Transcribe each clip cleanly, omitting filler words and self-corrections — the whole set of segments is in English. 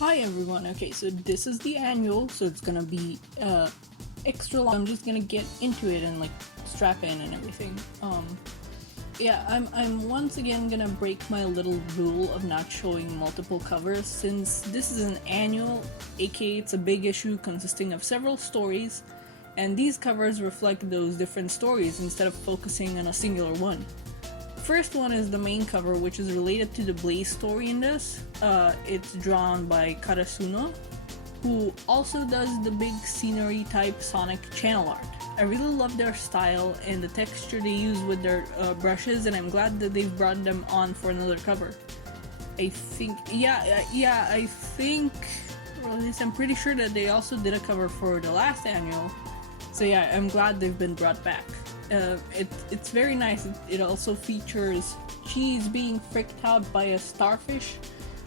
Hi everyone. Okay, so this is the annual, so it's gonna be extra long. I'm just gonna get into it and like strap in and everything. Yeah, I'm once again gonna break my little rule of not showing multiple covers since this is an annual, aka it's a big issue consisting of several stories, and these covers reflect those different stories instead of focusing on a singular one. First one is the main cover, which is related to the Blaze story in this. It's drawn by Karasuno, who also does the big scenery type Sonic channel art. I really love their style and the texture they use with their brushes, and I'm glad that they've brought them on for another cover. I think, or at least I'm pretty sure that they also did a cover for the last annual. So yeah, I'm glad they've been brought back. It's very nice. It also features Cheese being freaked out by a starfish,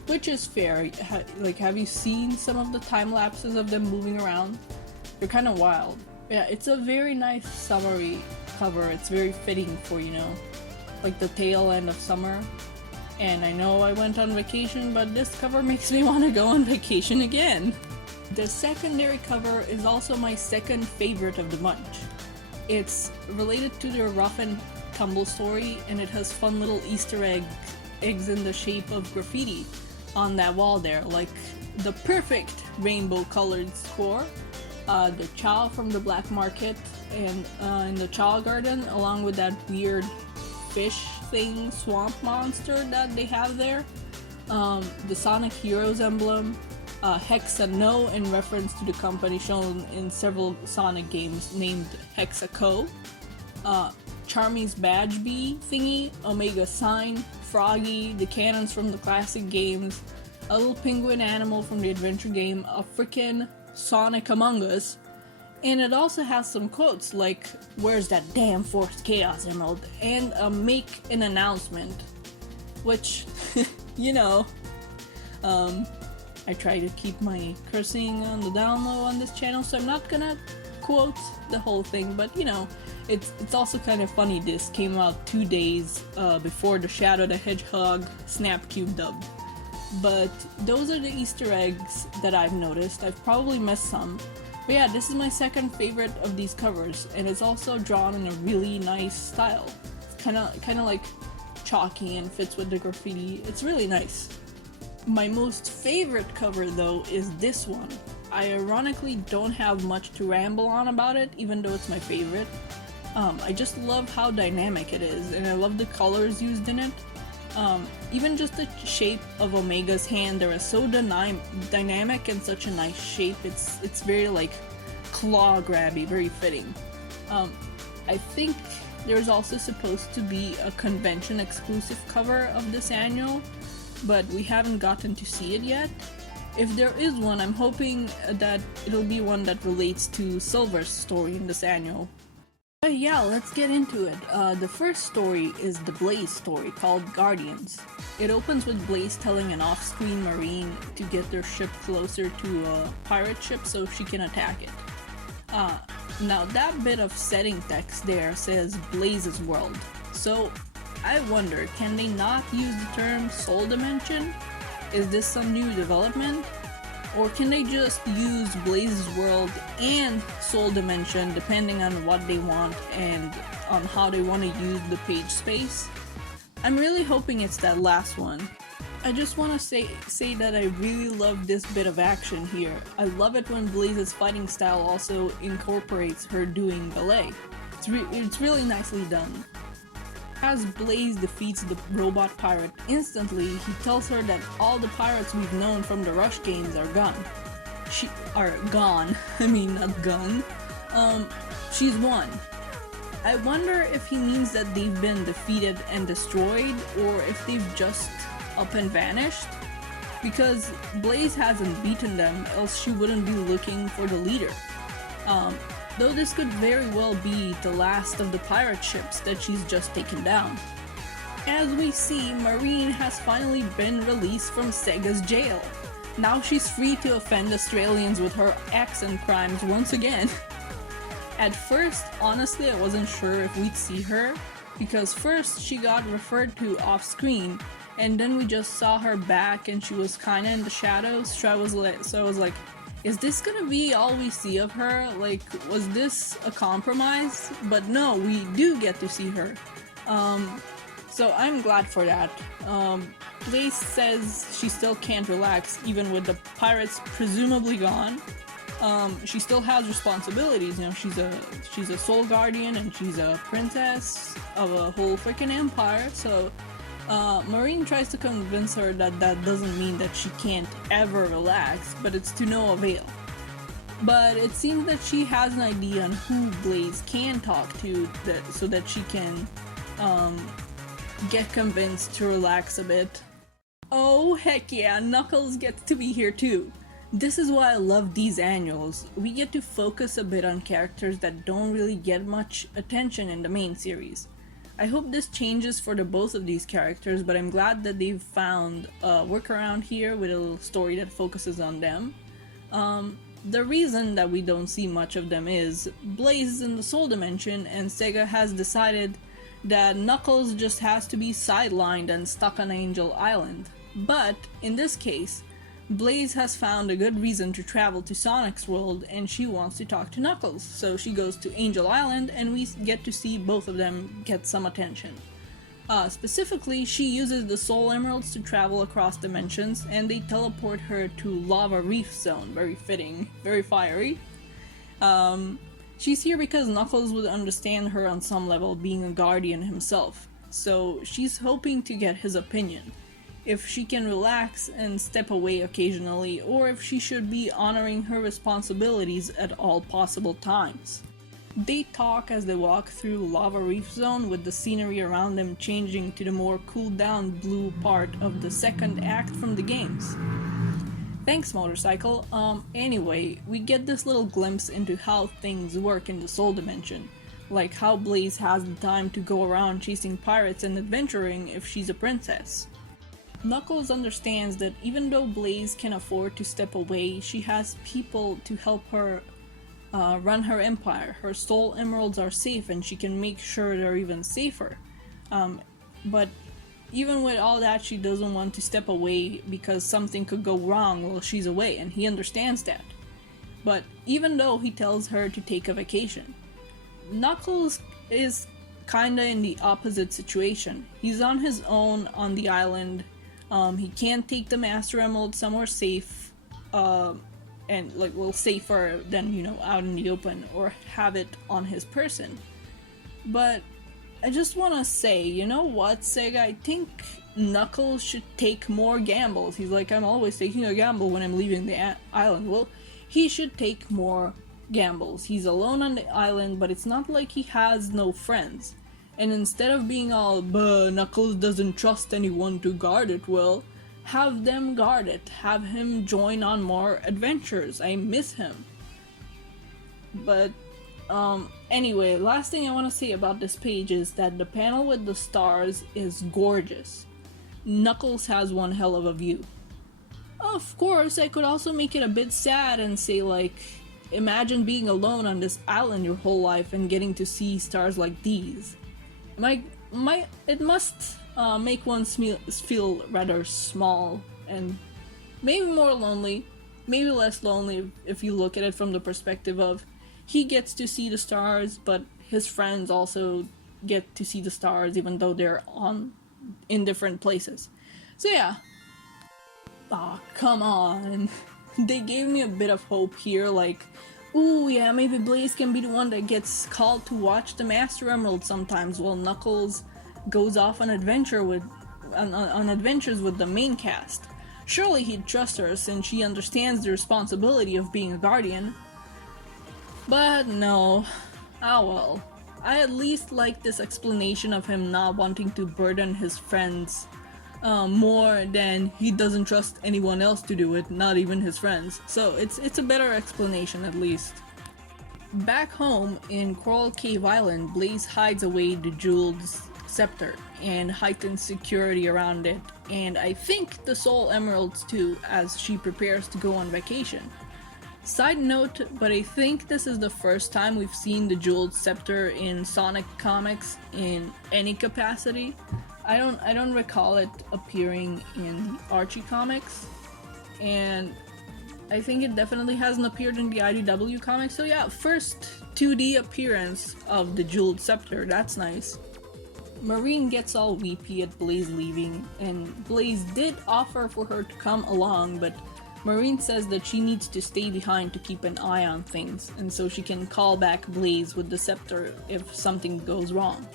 which is fair. Have you seen some of the time lapses of them moving around? They're kind of wild. Yeah, it's a very nice summery cover. It's very fitting for, like the tail end of summer. And I know I went on vacation, but this cover makes me want to go on vacation again. The secondary cover is also my second favorite of the bunch. It's related to their Rough and Tumble story, and it has fun little Easter eggs in the shape of graffiti on that wall there, like the perfect rainbow colored score, the chow from the black market, and in the chow garden, along with that weird fish thing, swamp monster that they have there, the Sonic Heroes emblem, Hexa No in reference to the company shown in several Sonic games named Hexaco, Charmy's badge bee thingy, Omega sign, Froggy, the cannons from the classic games, a little penguin animal from the adventure game, a frickin' Sonic Among Us, and it also has some quotes like, "Where's that damn Forced Chaos Emerald?" and a make an announcement, which, I try to keep my cursing on the down low on this channel, so I'm not gonna quote the whole thing, but it's also kind of funny this came out 2 days before the Shadow the Hedgehog Snapcube dub. But those are the Easter eggs that I've noticed. I've probably missed some. But yeah, this is my second favorite of these covers, and it's also drawn in a really nice style. It's kind of like chalky and fits with the graffiti. It's really nice. My most favorite cover though is this one. I ironically don't have much to ramble on about it, even though it's my favorite. I just love how dynamic it is, and I love the colors used in it. Even just the shape of Omega's hand, they are so dynamic and such a nice shape. It's very like claw grabby, very fitting. I think there's also supposed to be a convention exclusive cover of this annual, but we haven't gotten to see it yet. If there is one, I'm hoping that it'll be one that relates to Silver's story in this annual. Yeah, let's get into it. The first story is the Blaze story called Guardians. It opens with Blaze telling an off-screen Marine to get their ship closer to a pirate ship so she can attack it. Now that bit of setting text there says Blaze's world, so I wonder, can they not use the term Soul Dimension? Is this some new development? Or can they just use Blaze's world and Soul Dimension depending on what they want and on how they want to use the page space? I'm really hoping it's that last one. I just want to say that I really love this bit of action here. I love it when Blaze's fighting style also incorporates her doing ballet. It's really nicely done. As Blaze defeats the robot pirate instantly, he tells her that all the pirates we've known from the Rush games are gone. I mean, not gone. She's won. I wonder if he means that they've been defeated and destroyed, or if they've just up and vanished. Because Blaze hasn't beaten them, else she wouldn't be looking for the leader. Though this could very well be the last of the pirate ships that she's just taken down. As we see, Marine has finally been released from Sega's jail. Now she's free to offend Australians with her accent crimes once again. At first, honestly, I wasn't sure if we'd see her, because first she got referred to off-screen, and then we just saw her back and she was kind of in the shadows. So I was like, is this gonna be all we see of her? Like, was this a compromise? But no, we do get to see her. So I'm glad for that. Blaze says she still can't relax even with the pirates presumably gone. She still has responsibilities, you know, she's a soul guardian and she's a princess of a whole freaking empire, so Marine tries to convince her that that doesn't mean that she can't ever relax, but it's to no avail. But it seems that she has an idea on who Blaze can talk to so that she can get convinced to relax a bit. Oh heck yeah, Knuckles gets to be here too. This is why I love these annuals. We get to focus a bit on characters that don't really get much attention in the main series. I hope this changes for the both of these characters, but I'm glad that they've found a workaround here with a little story that focuses on them. The reason that we don't see much of them is Blaze is in the Soul Dimension and Sega has decided that Knuckles just has to be sidelined and stuck on Angel Island. But in this case, Blaze has found a good reason to travel to Sonic's world and she wants to talk to Knuckles, so she goes to Angel Island and we get to see both of them get some attention. Specifically, she uses the Soul Emeralds to travel across dimensions and they teleport her to Lava Reef Zone, very fitting, very fiery. She's here because Knuckles would understand her on some level, being a guardian himself, so she's hoping to get his opinion. If she can relax and step away occasionally, or if she should be honoring her responsibilities at all possible times. They talk as they walk through Lava Reef Zone, with the scenery around them changing to the more cooled down blue part of the second act from the games. Thanks, Motorcycle. Anyway, we get this little glimpse into how things work in the Soul Dimension, like how Blaze has the time to go around chasing pirates and adventuring if she's a princess. Knuckles understands that even though Blaze can afford to step away, she has people to help her run her empire. Her soul emeralds are safe and she can make sure they're even safer. But even with all that, she doesn't want to step away because something could go wrong while she's away, and he understands that. But even though he tells her to take a vacation, Knuckles is kinda in the opposite situation. He's on his own on the island. He can't take the Master Emerald somewhere safe, and like, well, safer than, you know, out in the open, or have it on his person. But I just wanna say, you know what, Sega, I think Knuckles should take more gambles. He's like, I'm always taking a gamble when I'm leaving the island. Well, he should take more gambles. He's alone on the island, but it's not like he has no friends. And instead of being all, "Buh, Knuckles doesn't trust anyone to guard it," well, have them guard it. Have him join on more adventures. I miss him. But, anyway, last thing I want to say about this page is that the panel with the stars is gorgeous. Knuckles has one hell of a view. Of course, I could also make it a bit sad and say, like, imagine being alone on this island your whole life and getting to see stars like these. It must make one feel rather small and maybe more lonely, maybe less lonely if you look at it from the perspective of he gets to see the stars, but his friends also get to see the stars even though they're in different places. So yeah. Aw, come on. They gave me a bit of hope here, like, ooh, yeah, maybe Blaze can be the one that gets called to watch the Master Emerald sometimes while Knuckles goes off on adventures with the main cast. Surely he'd trust her since she understands the responsibility of being a guardian. But no. Ah well. I at least like this explanation of him not wanting to burden his friends more than he doesn't trust anyone else to do it, not even his friends. So it's a better explanation at least. Back home in Coral Cave Island, Blaze hides away the jeweled scepter and heightens security around it, and I think the soul emeralds too, as she prepares to go on vacation. Side note, but I think this is the first time we've seen the jeweled scepter in Sonic comics in any capacity. I don't recall it appearing in the Archie comics, and I think it definitely hasn't appeared in the IDW comics. So yeah, first 2D appearance of the Jeweled Scepter. That's nice. Marine gets all weepy at Blaze leaving, and Blaze did offer for her to come along, but Marine says that she needs to stay behind to keep an eye on things, and so she can call back Blaze with the scepter if something goes wrong.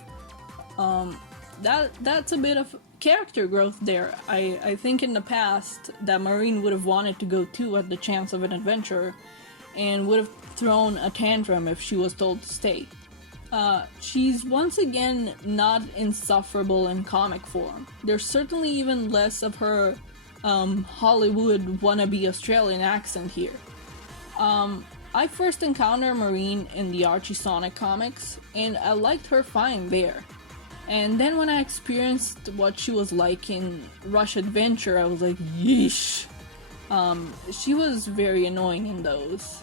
That's a bit of character growth there. I think in the past that Marine would have wanted to go too at the chance of an adventure, and would have thrown a tantrum if she was told to stay. She's once again not insufferable in comic form. There's certainly even less of her Hollywood wannabe Australian accent here. I first encountered Marine in the Archie Sonic comics, and I liked her fine there. And then when I experienced what she was like in Rush Adventure, I was like, yeesh. She was very annoying in those.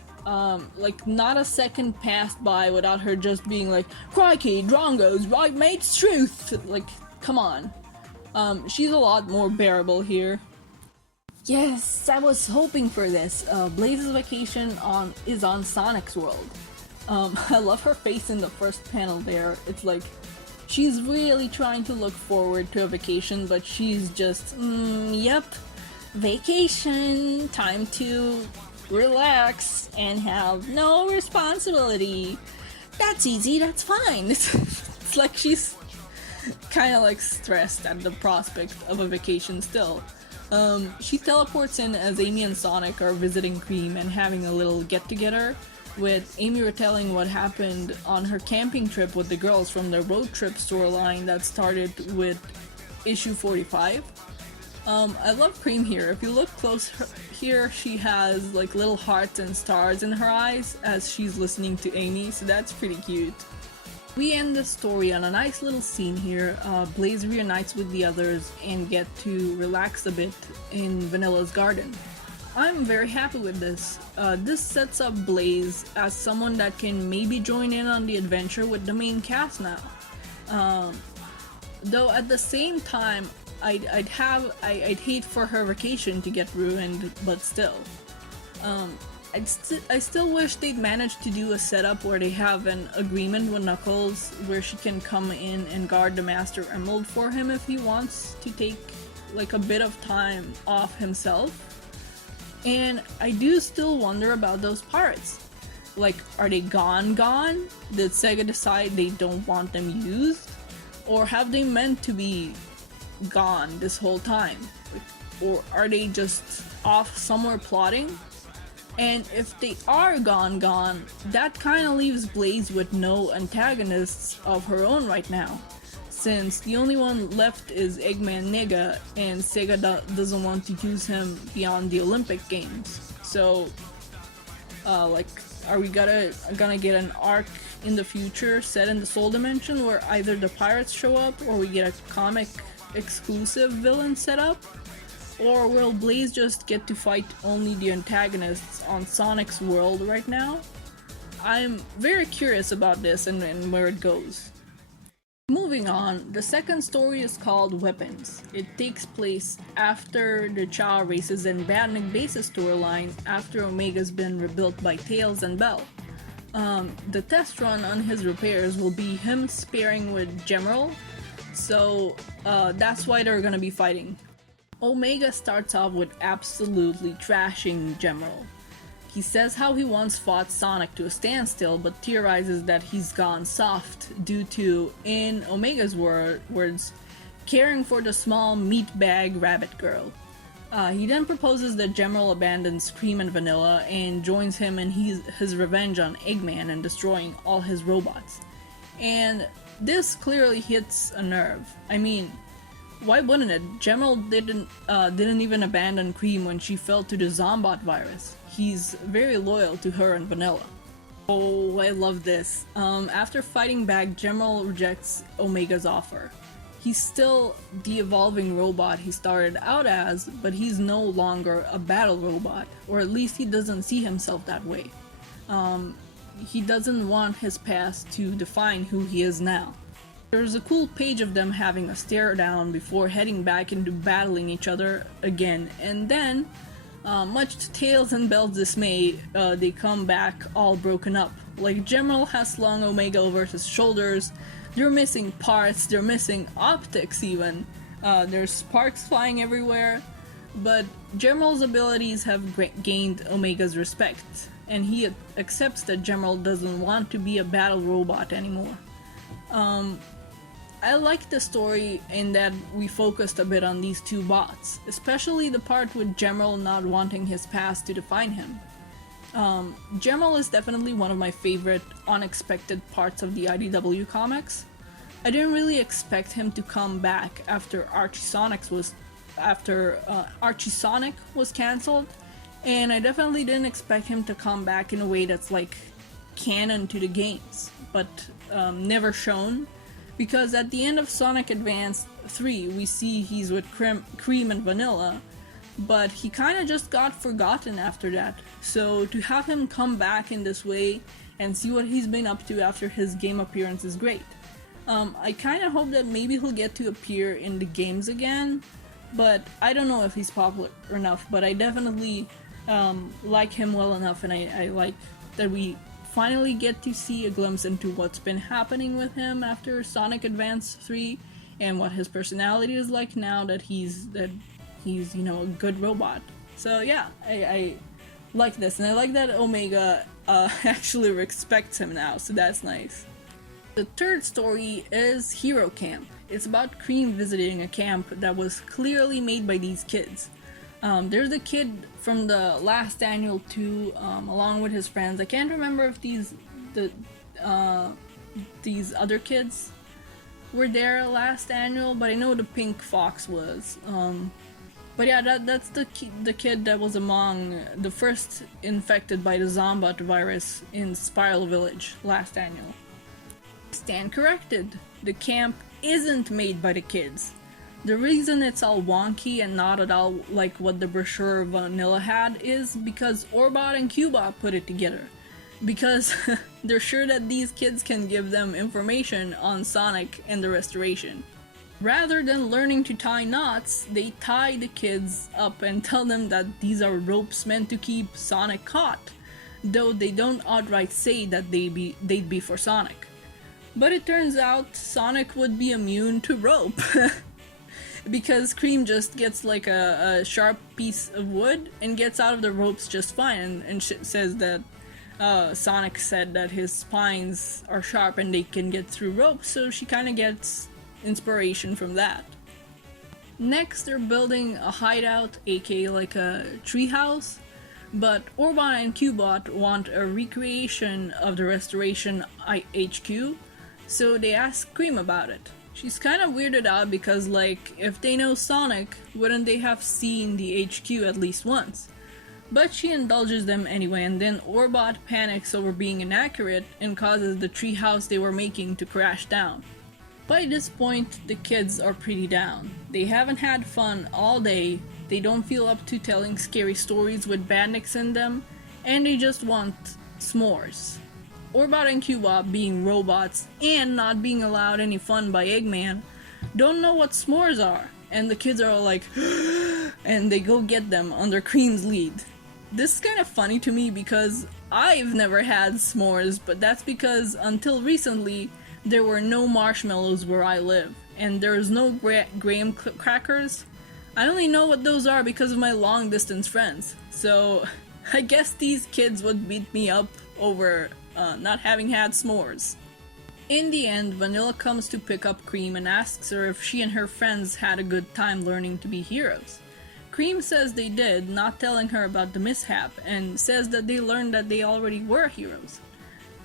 Like, not a second passed by without her just being like, crikey, Drongo's right, mate's truth! Like, come on. She's a lot more bearable here. Yes, I was hoping for this. Blaze's vacation is on Sonic's world. I love her face in the first panel there. It's like, she's really trying to look forward to a vacation, but she's just, yep, vacation, time to relax and have no responsibility. That's easy, that's fine. It's like she's kind of like stressed at the prospect of a vacation still. She teleports in as Amy and Sonic are visiting Cream and having a little get-together, with Amy retelling what happened on her camping trip with the girls from the road trip storyline that started with issue 45. I love Cream here. If you look close here, she has like little hearts and stars in her eyes as she's listening to Amy, so that's pretty cute. We end the story on a nice little scene here. Blaze reunites with the others and get to relax a bit in Vanilla's garden. I'm very happy with this. This sets up Blaze as someone that can maybe join in on the adventure with the main cast now. Though at the same time, I'd hate for her vacation to get ruined, but still. I still wish they'd managed to do a setup where they have an agreement with Knuckles where she can come in and guard the Master Emerald for him if he wants to take like a bit of time off himself. And I do still wonder about those parts. Like, are they gone? Did Sega decide they don't want them used? Or have they meant to be gone this whole time? Or are they just off somewhere plotting? And if they are gone, that kind of leaves Blaze with no antagonists of her own right now, since the only one left is Eggman Nega, and Sega doesn't want to use him beyond the Olympic Games. So, like, are we gonna get an arc in the future set in the Soul Dimension where either the pirates show up or we get a comic exclusive villain set up? Or will Blaze just get to fight only the antagonists on Sonic's world right now? I'm very curious about this and where it goes. Moving on, the second story is called Weapons. It takes place after the Chao Races and Badnik Bases storyline, after Omega's been rebuilt by Tails and Bell. The test run on his repairs will be him sparring with Gemerald, so that's why they're gonna be fighting. Omega starts off with absolutely trashing Gemerald. He says how he once fought Sonic to a standstill, but theorizes that he's gone soft due to, in Omega's words, caring for the small meatbag rabbit girl. He then proposes that Gemerald abandons Cream and Vanilla and joins him in his revenge on Eggman and destroying all his robots. And this clearly hits a nerve. I mean, why wouldn't it? Gemerald didn't even abandon Cream when she fell to the Zombot virus. He's very loyal to her and Vanilla. Oh, I love this. After fighting back, Gemerald rejects Omega's offer. He's still the evolving robot he started out as, but he's no longer a battle robot, or at least he doesn't see himself that way. He doesn't want his past to define who he is now. There's a cool page of them having a stare down before heading back into battling each other again, and then, much to Tails and Bell's dismay, they come back all broken up. Like, General has slung Omega over his shoulders, they're missing parts, they're missing optics even, there's sparks flying everywhere, but General's abilities have gained Omega's respect, and he accepts that General doesn't want to be a battle robot anymore. I like the story in that we focused a bit on these two bots, especially the part with General not wanting his past to define him. General is definitely one of my favorite unexpected parts of the IDW comics. I didn't really expect him to come back after Archie Sonic was cancelled, and I definitely didn't expect him to come back in a way that's like canon to the games, but never shown. Because at the end of Sonic Advance 3, we see he's with Cream and Vanilla, but he kinda just got forgotten after that. So to have him come back in this way and see what he's been up to after his game appearance is great. I kinda hope that maybe he'll get to appear in the games again, but I don't know if he's popular enough, but I definitely like him well enough, and I like that we finally get to see a glimpse into what's been happening with him after Sonic Advance 3 and what his personality is like now that he's you know, a good robot. So yeah, I like this, and I like that Omega actually respects him now, so that's nice. The third story is Hero Camp. It's about Cream visiting a camp that was clearly made by these kids. There's a kid from the last annual too, along with his friends. I can't remember if these other kids were there last annual, but I know the Pink Fox was. But yeah, that's the kid that was among the first infected by the Zombat virus in Spiral Village last annual. Stand corrected. The camp isn't made by the kids. The reason it's all wonky and not at all like what the brochure Vanilla had is because Orbot and Cubot put it together. Because they're sure that these kids can give them information on Sonic and the restoration. Rather than learning to tie knots, they tie the kids up and tell them that these are ropes meant to keep Sonic caught, though they don't outright say that they'd be for Sonic. But it turns out Sonic would be immune to rope. Because Cream just gets like a sharp piece of wood and gets out of the ropes just fine, and says that Sonic said that his spines are sharp and they can get through ropes, so she kind of gets inspiration from that. Next, they're building a hideout, aka like a treehouse, but Orbot and Cubot want a recreation of the restoration HQ, so they ask Cream about it. She's kind of weirded out because, like, if they know Sonic, wouldn't they have seen the HQ at least once? But she indulges them anyway, and then Orbot panics over being inaccurate and causes the treehouse they were making to crash down. By this point, the kids are pretty down. They haven't had fun all day, they don't feel up to telling scary stories with badniks in them, and they just want s'mores. Orbot and Cubot, being robots and not being allowed any fun by Eggman, don't know what s'mores are, and the kids are all like and they go get them under Cream's lead. This is kind of funny to me because I've never had s'mores, but that's because until recently there were no marshmallows where I live, and there's no graham crackers. I only know what those are because of my long distance friends, so I guess these kids would beat me up over not having had s'mores. In the end, Vanilla comes to pick up Cream and asks her if she and her friends had a good time learning to be heroes. Cream says they did, not telling her about the mishap, and says that they learned that they already were heroes.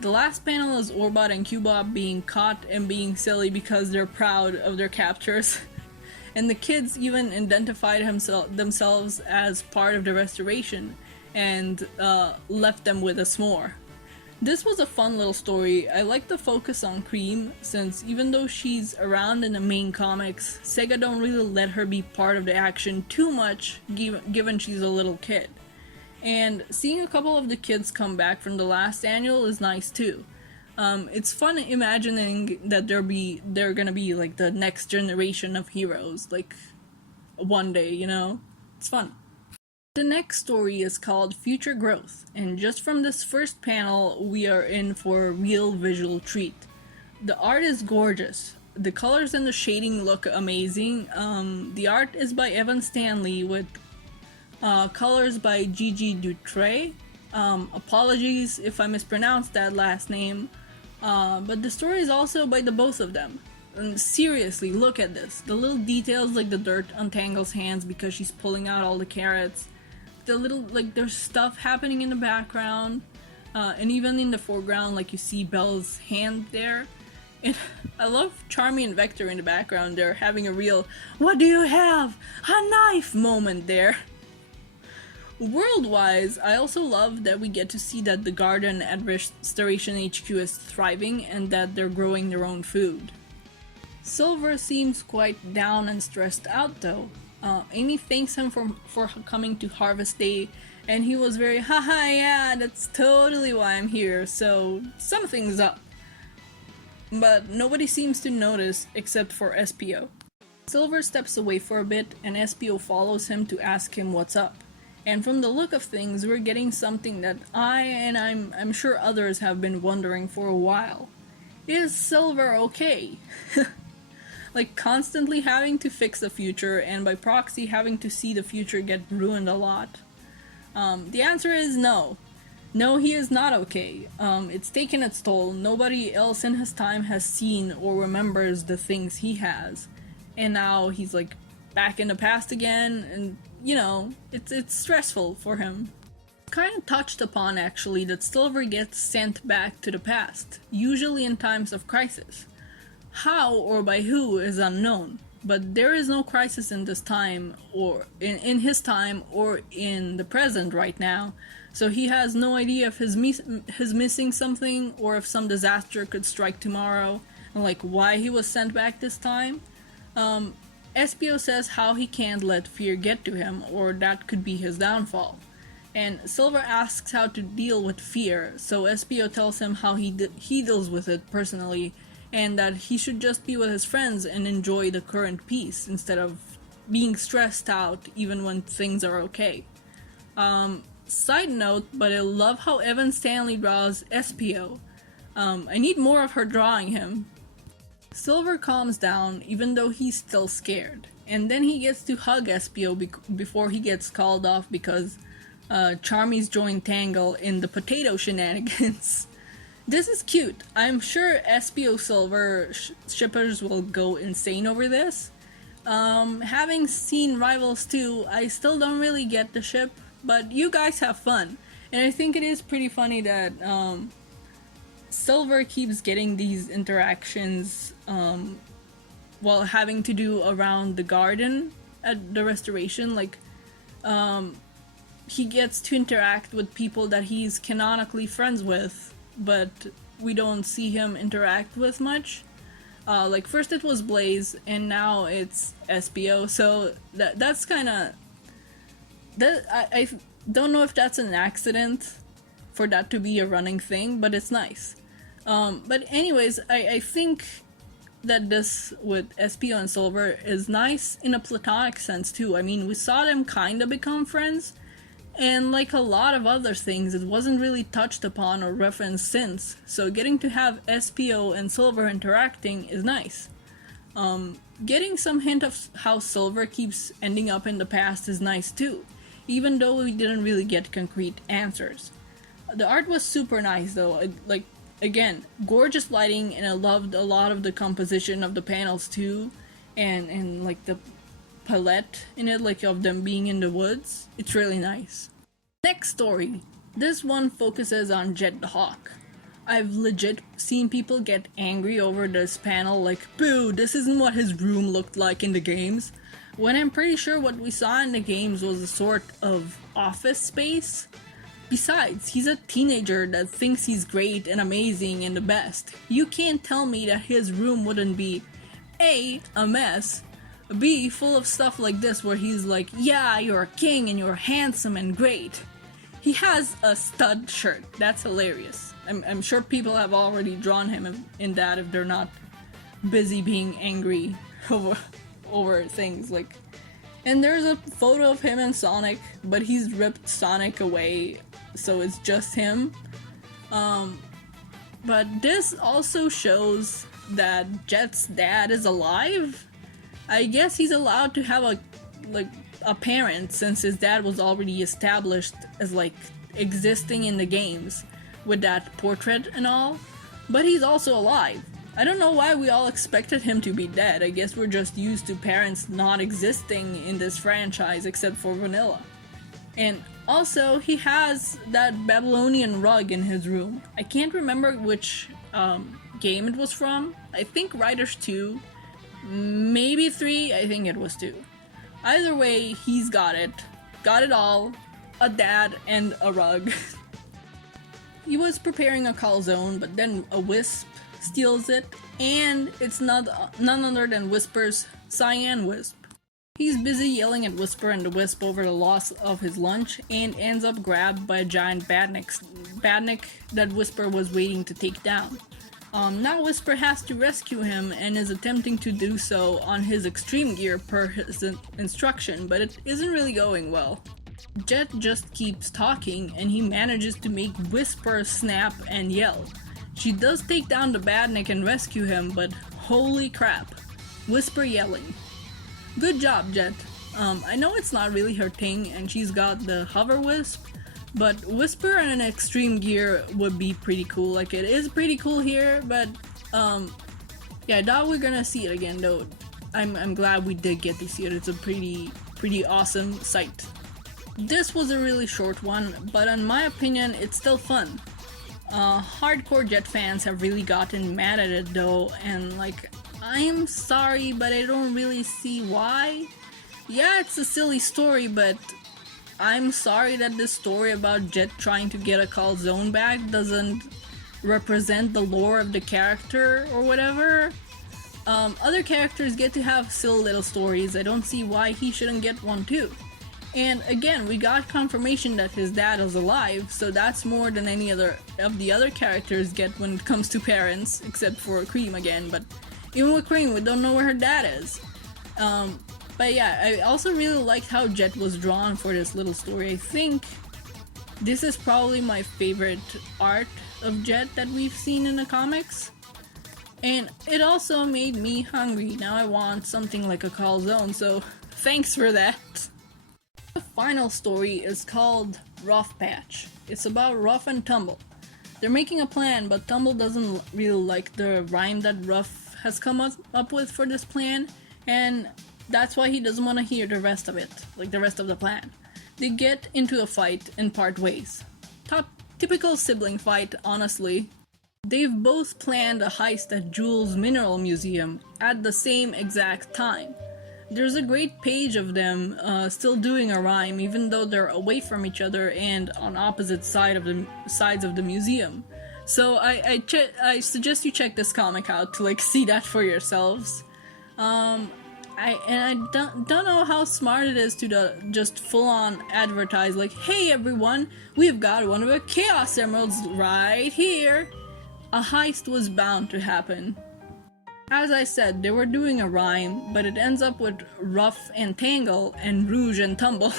The last panel is Orbot and Cubot being caught and being silly because they're proud of their captures. And the kids even identified themselves as part of the restoration and left them with a s'more. This was a fun little story. I like the focus on Cream, since even though she's around in the main comics, Sega don't really let her be part of the action too much, given she's a little kid. And seeing a couple of the kids come back from the last annual is nice too. It's fun imagining that they're gonna be like the next generation of heroes, like one day, you know? It's fun. The next story is called Future Growth, and just from this first panel, we are in for a real visual treat. The art is gorgeous. The colors and the shading look amazing. The art is by Evan Stanley with colors by Gigi Dutre. Apologies if I mispronounced that last name, but the story is also by the both of them. And seriously, look at this. The little details, like the dirt untangles hands because she's pulling out all the carrots. The little, like, there's stuff happening in the background, and even in the foreground, like you see Belle's hand there. And I love Charmy and Vector in the background. They're having a real "what do you have? A knife" moment there. World-wise, I also love that we get to see that the garden at Restoration HQ is thriving and that they're growing their own food. Silver seems quite down and stressed out though. Amy thanks him for coming to Harvest Day, and he was very haha yeah, that's totally why I'm here, so something's up. But nobody seems to notice except for SPO. Silver steps away for a bit and SPO follows him to ask him what's up. And from the look of things, we're getting something that I'm sure others have been wondering for a while. Is Silver okay? Like constantly having to fix the future and by proxy having to see the future get ruined a lot. The answer is no. No, he is not okay. It's taken its toll. Nobody else in his time has seen or remembers the things he has. And now he's like back in the past again, and you know, it's stressful for him. Kind of touched upon actually that Silver gets sent back to the past, usually in times of crisis. How or by who is unknown, but there is no crisis in this time or in his time or in the present right now, so he has no idea if he's missing something or if some disaster could strike tomorrow, and like why he was sent back this time. SPO says how he can't let fear get to him, or that could be his downfall. And Silver asks how to deal with fear, so SPO tells him how he deals with it personally, and that he should just be with his friends and enjoy the current peace instead of being stressed out even when things are okay. Side note, but I love how Evan Stanley draws SPO. I need more of her drawing him. Silver calms down even though he's still scared, and then he gets to hug SPO before he gets called off because Charmy's joined Tangle in the potato shenanigans. This is cute. I'm sure SPO Silver shippers will go insane over this. Having seen Rivals 2, I still don't really get the ship, but you guys have fun. And I think it is pretty funny that Silver keeps getting these interactions while having to do around the garden at the Restoration. Like, he gets to interact with people that he's canonically friends with, but we don't see him interact with much. Like first it was Blaze and now it's SPO, so that's kind of I don't know if that's an accident for that to be a running thing, but it's nice. But anyways, I think that this with SPO and Silver is nice in a platonic sense too. I mean, we saw them kind of become friends, and like a lot of other things, it wasn't really touched upon or referenced since, so getting to have SPO and Silver interacting is nice. Getting some hint of how Silver keeps ending up in the past is nice too, even though we didn't really get concrete answers. The art was super nice though, like, again, gorgeous lighting, and I loved a lot of the composition of the panels too, and like the palette in it, like of them being in the woods. It's really nice. Next story. This one focuses on Jet the Hawk. I've legit seen people get angry over this panel, like, boo, this isn't what his room looked like in the games, when I'm pretty sure what we saw in the games was a sort of office space. Besides, he's a teenager that thinks he's great and amazing and the best. You can't tell me that his room wouldn't be A, a mess, B, full of stuff like this where he's like, yeah, you're a king and you're handsome and great. He has a stud shirt. That's hilarious. I'm sure people have already drawn him in that if they're not busy being angry over things like. And there's a photo of him and Sonic, but he's ripped Sonic away, so it's just him. But this also shows that Jet's dad is alive. I guess he's allowed to have a parent since his dad was already established as like existing in the games with that portrait and all. But he's also alive. I don't know why we all expected him to be dead. I guess we're just used to parents not existing in this franchise except for Vanilla. And also, he has that Babylonian rug in his room. I can't remember which game it was from. I think Riders 2, maybe 3, I think it was 2. Either way, he's got it. Got it all. A dad and a rug. He was preparing a calzone, but then a wisp steals it, and it's none other than Whisper's Cyan Wisp. He's busy yelling at Whisper and the Wisp over the loss of his lunch, and ends up grabbed by a giant badnik that Whisper was waiting to take down. Now Whisper has to rescue him and is attempting to do so on his extreme gear per his instruction, but it isn't really going well. Jet just keeps talking, and he manages to make Whisper snap and yell. She does take down the badnik and rescue him, but holy crap, Whisper yelling. Good job, Jet. I know it's not really her thing and she's got the hover wisp, but Whisper in an extreme gear would be pretty cool. Like, it is pretty cool here, but yeah, I doubt we're gonna see it again though. I'm glad we did get to see it. It's a pretty awesome sight. This was a really short one, but in my opinion, it's still fun. Hardcore Jet fans have really gotten mad at it though, and like, I'm sorry, but I don't really see why. Yeah, it's a silly story, but I'm sorry that this story about Jet trying to get a calzone back doesn't represent the lore of the character or whatever. Other characters get to have silly little stories. I don't see why he shouldn't get one too. And again, we got confirmation that his dad is alive, so that's more than any other of the other characters get when it comes to parents, except for Cream again, but even with Cream, we don't know where her dad is. But yeah, I also really liked how Jet was drawn for this little story. I think this is probably my favorite art of Jet that we've seen in the comics. And it also made me hungry. Now I want something like a calzone, so thanks for that. The final story is called Rough Patch. It's about Ruff and Tumble. They're making a plan, but Tumble doesn't really like the rhyme that Ruff has come up with for this plan, and that's why he doesn't want to hear the rest of it, like the rest of the plan. They get into a fight and part ways. Typical sibling fight, honestly. They've both planned a heist at Jules Mineral Museum at the same exact time. There's a great page of them still doing a rhyme, even though they're away from each other and on opposite sides of the museum. So I suggest you check this comic out to like see that for yourselves. I don't know how smart it is to just full on advertise like, hey everyone, we've got one of the Chaos Emeralds right here. A heist was bound to happen. As I said, they were doing a rhyme, but it ends up with Ruff and Tangle and Rouge and Tumble.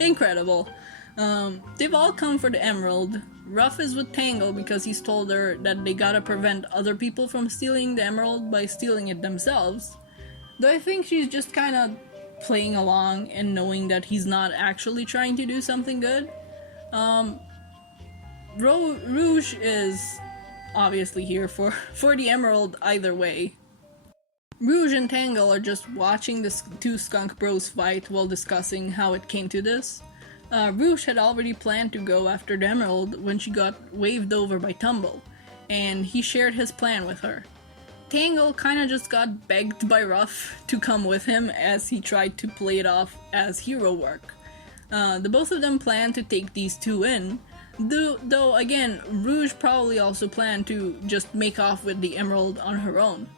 Incredible. They've all come for the emerald. Ruff is with Tangle because he's told her that they gotta prevent other people from stealing the emerald by stealing it themselves. Though I think she's just kinda playing along and knowing that he's not actually trying to do something good. Rouge is obviously here for the emerald either way. Rouge and Tangle are just watching the two skunk bros fight while discussing how it came to this. Rouge had already planned to go after the emerald when she got waved over by Tumble, and he shared his plan with her. Tangle kinda just got begged by Ruff to come with him as he tried to play it off as hero work. The both of them planned to take these two in, though again, Rouge probably also planned to just make off with the emerald on her own.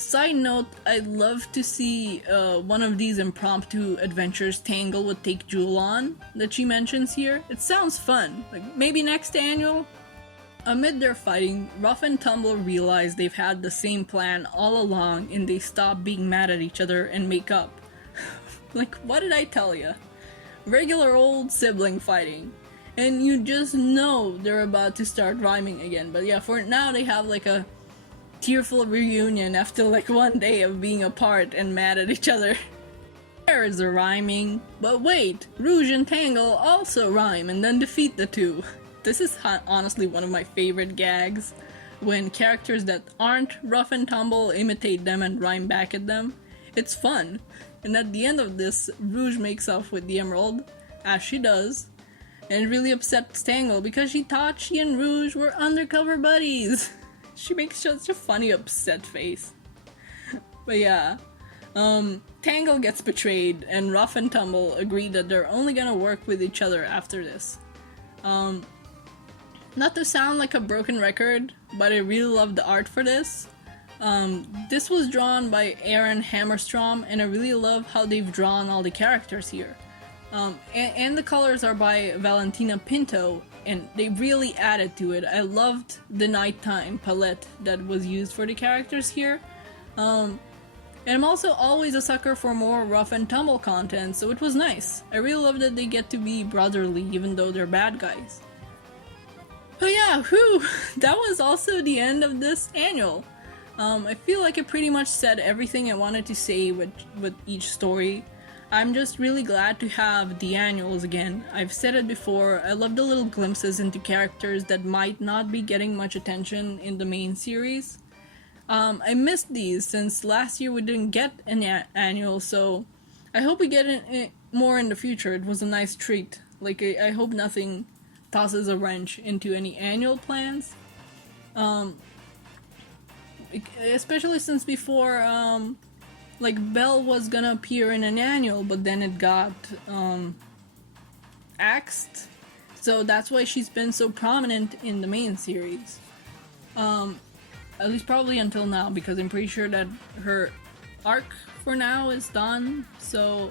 Side note, I'd love to see one of these impromptu adventures Tangle would take Jewel on that she mentions here. It sounds fun. Like, maybe next annual? Amid their fighting, Ruff and Tumble realize they've had the same plan all along and they stop being mad at each other and make up. Like, what did I tell ya? Regular old sibling fighting. And you just know they're about to start rhyming again. But yeah, for now they have like a tearful reunion after like one day of being apart and mad at each other. There is a rhyming, but wait, Rouge and Tangle also rhyme and then defeat the two. This is honestly one of my favorite gags, when characters that aren't Ruff and Tumble imitate them and rhyme back at them. It's fun, and at the end of this, Rouge makes off with the Emerald, as she does, and it really upsets Tangle because she thought she and Rouge were undercover buddies. She makes such a funny upset face. But yeah, Tangle gets betrayed and Ruff and Tumble agree that they're only gonna work with each other after this. Not to sound like a broken record, but I really love the art for this. This was drawn by Aaron Hammerstrom, and I really love how they've drawn all the characters here. And the colors are by Valentina Pinto, and they really added to it. I loved the nighttime palette that was used for the characters here. And I'm also always a sucker for more Ruff and Tumble content, so it was nice. I really love that they get to be brotherly even though they're bad guys. But yeah, whew, that was also the end of this annual. I feel like I pretty much said everything I wanted to say with each story. I'm just really glad to have the annuals again. I've said it before, I love the little glimpses into characters that might not be getting much attention in the main series. I missed these since last year we didn't get an annual, so I hope we get it more in the future. It was a nice treat. Like, I hope nothing tosses a wrench into any annual plans. Especially since before, like, Belle was gonna appear in an annual, but then it got axed. So that's why she's been so prominent in the main series. At least probably until now, because I'm pretty sure that her arc for now is done. So,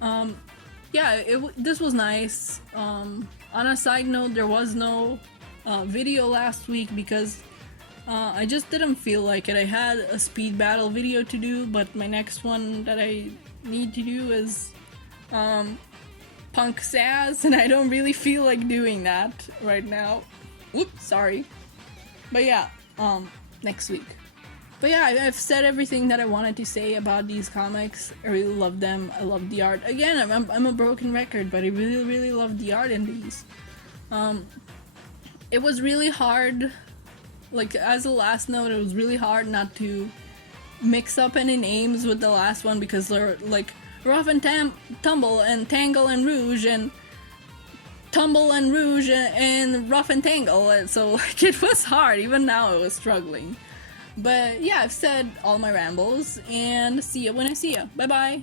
yeah, this was nice. On a side note, there was no video last week because I just didn't feel like it. I had a speed battle video to do, but my next one that I need to do is Punk Saz, and I don't really feel like doing that right now. Oops, sorry. But yeah, next week. But yeah, I've said everything that I wanted to say about these comics. I really love them. I love the art. Again, I'm a broken record, but I really, really love the art in these. It was really hard. Like, as a last note, it was really hard not to mix up any names with the last one because they're like Ruff and Tumble and Tangle and Rouge and Tumble and Rouge and Ruff and Tangle. So like, it was hard. Even now I was struggling. But yeah, I've said all my rambles, and see ya when I see ya. Bye bye!